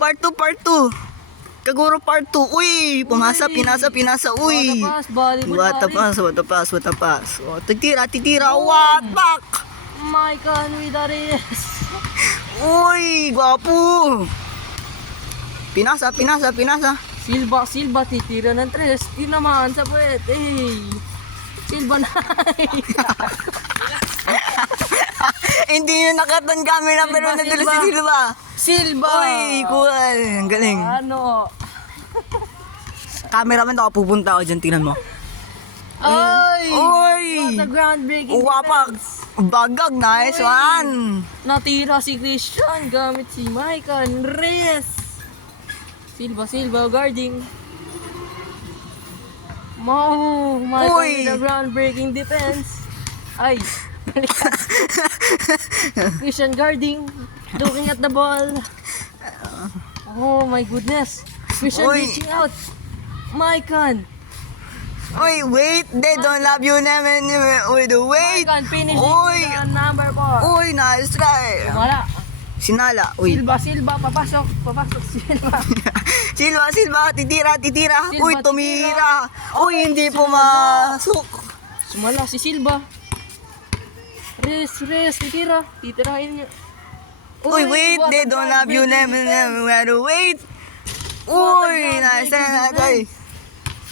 Part 2, part 2. Kaguro part 2. Uy, pumasa, pinasa. Uy. What the pass. Oh, titira. What back? Maicon with the race. Uy, gwapo. Pinasa. Silva, titira ng tres. Di naman sa puwet. Silva na. Hindi nyo nakatan camera pero nandun si Silva. Silva. Uy, cool. Ang galing. Ano? Cameraman ako, pupunta ako dyan. Tingnan mo. Ay! Uy! What a groundbreaking Wapak. defense. Bagag. Nice one. Natira si Christian gamit si Maicon Reyes. Silva guarding. Maicon Uy! with a groundbreaking defense. Ay! Christian guarding. Looking at the ball. Oh my goodness. Christian Uy. reaching out. Maicon. Uy, wait. They don't love you naman. Wait. Maicon finishing Uy. the number 4. Uy, nice try. Wala. Sinala. Uy. Silva, papasok Silva. Silva, titira. Silva, Uy, tumira. Uy, hindi pumasok. Sumala si Silva. Res, titirahin niya. Uy, wait. They don't love you naman. Wait. Uy, nice try.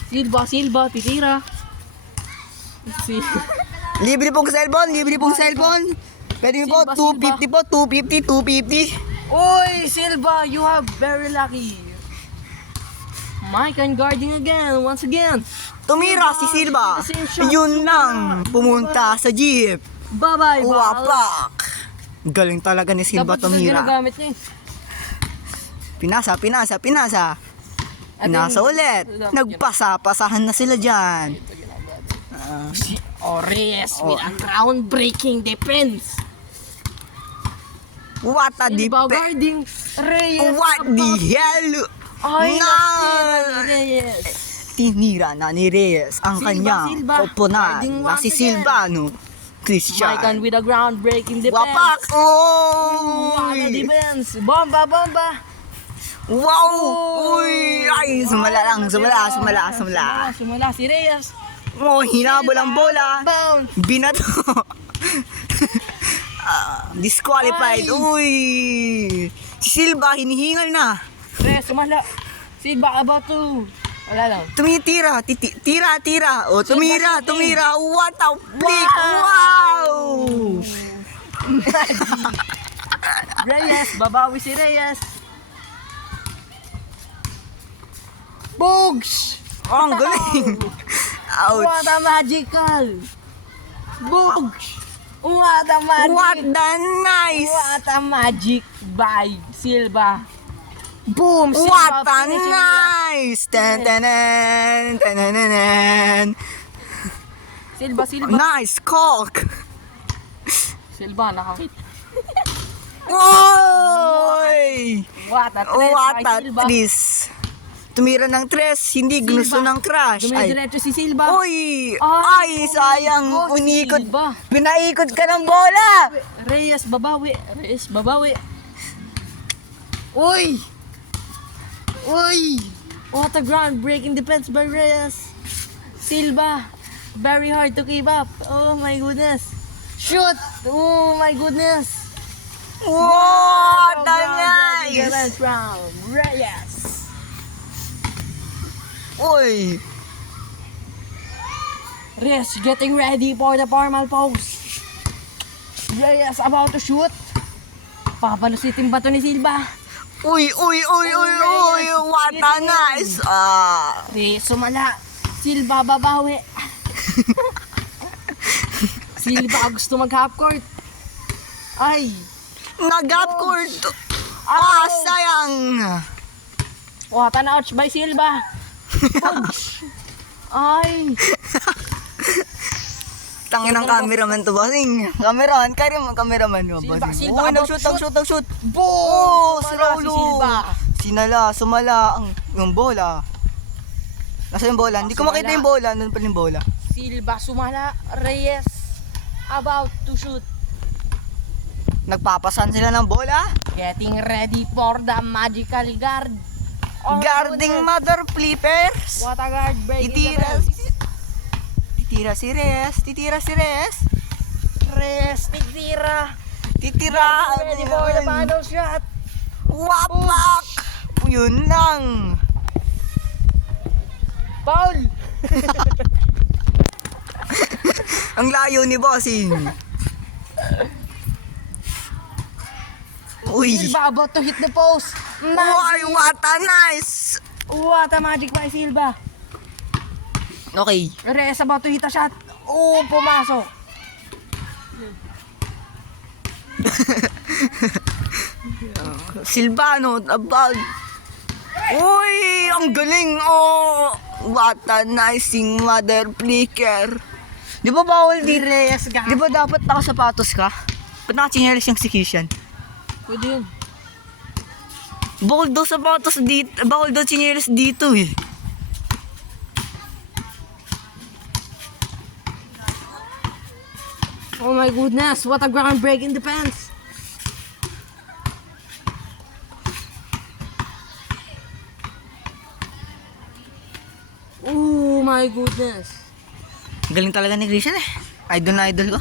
Silva, titira. Libre pong cellphone. Pwede po, Silva. 250 po, 250. Uy, Silva, you are very lucky. Maicon guarding again, once again. Tumira si Silva. Yun lang, pumunta sa jeep. Bye-bye, ball. Wapak. Galing talaga ni Silva Dapat tumira. ginagamit niya eh. Pinasa. Pinasa ulit. Nagpasahan na sila dyan. Reyes with a groundbreaking defense. What a Silva defense. guarding Reyes. What the hell? Ay, Na! natira ni Reyes. Tinira na ni Reyes ang Silva, kanyang Silva. koponan Guarding na once si again. Silva, no? Maicon Christian. with a groundbreaking defense. Wapak! What a Uy! defense. Bomba. Wow! Uy! Ay, sumala si Reyes. Oh, hinabol ang bola. Bounce. Binato. Disqualified. Ay. Uy! Si Silva, hinihingal na. Reyes, sumala. Silva about to. Wala lang. Tumitira. Tira. O, tumira. What a flick! Wow! Reyes, babawi si Reyes. Bugs! Oh, ang galing. What Ouch. a magical! Bugs! What a magic! What the nice. What a magic by Silva! Boom! What Silva a finishing nice. Tan. Silva! Nice cock. Silva, nakakit. Oy! What a tres What by a Silva! tris. Tumira ng tres, hindi gusto ng crash. Ay. Dumidiretso si Silva. Uy! Ay, sayang. Oh, Unikot. Silva. Pinaikot ka ng bola. Reyes, babawi. Uy! What a groundbreaking defense by Reyes. Silva, very hard to keep up. Oh my goodness. Shoot! Oh my goodness. What a Groundbreaking nice. defense from Reyes. Uy! Reyes getting ready for the formal pose. Reyes about to shoot. Papalusitin ba to ni Silva? Uy! What a nice. Reyes sumala. Silva babawi. Silva gusto mag-half court. Ay! Nag-up court. Sayang. What an ouch by Silva. Ouch. Ay! Tangin ng cameraman to, bossing. Cameraman, kaya mo cameraman mo, bossing. Silva, Uy, about nag-shoot. Boom! Si Wala Raulo. si Silva. Sumala yung bola. Nasa yung bola? Hindi ko Sumala. makita yung bola. Nandun pa yung bola. Silva sumala. Reyes about to shoot. Nagpapasan sila ng bola. Getting ready for the magical guard. Oh, Guarding goodness. mother flippers. What a guard breaking Titira, defense. titira si Reyes. Titira si Reyes. Rest, tira. Titira. Ready for the final shot. Wapak! Yun lang. Foul! Ang layo ni Bossing. Uy. Silva about to hit the post. Uy, what a nice. What a magic by Silva. Okay. Reyes about to hit a shot. Oh, pumasok. Silvano, about. Uy, ang galing. Oh, what a nice mother flicker. Di ba bawal di Reyes ga. Di ba dapat nakasapatos ka? Ba't nakachinelas yung si Kishan? Pwede yun. Bawal daw sapatos dito. Bawal daw chinelas dito eh. Oh my goodness, what a groundbreaking defense. Oh my goodness. Galing talaga ni Christian eh. Idol na idol ko.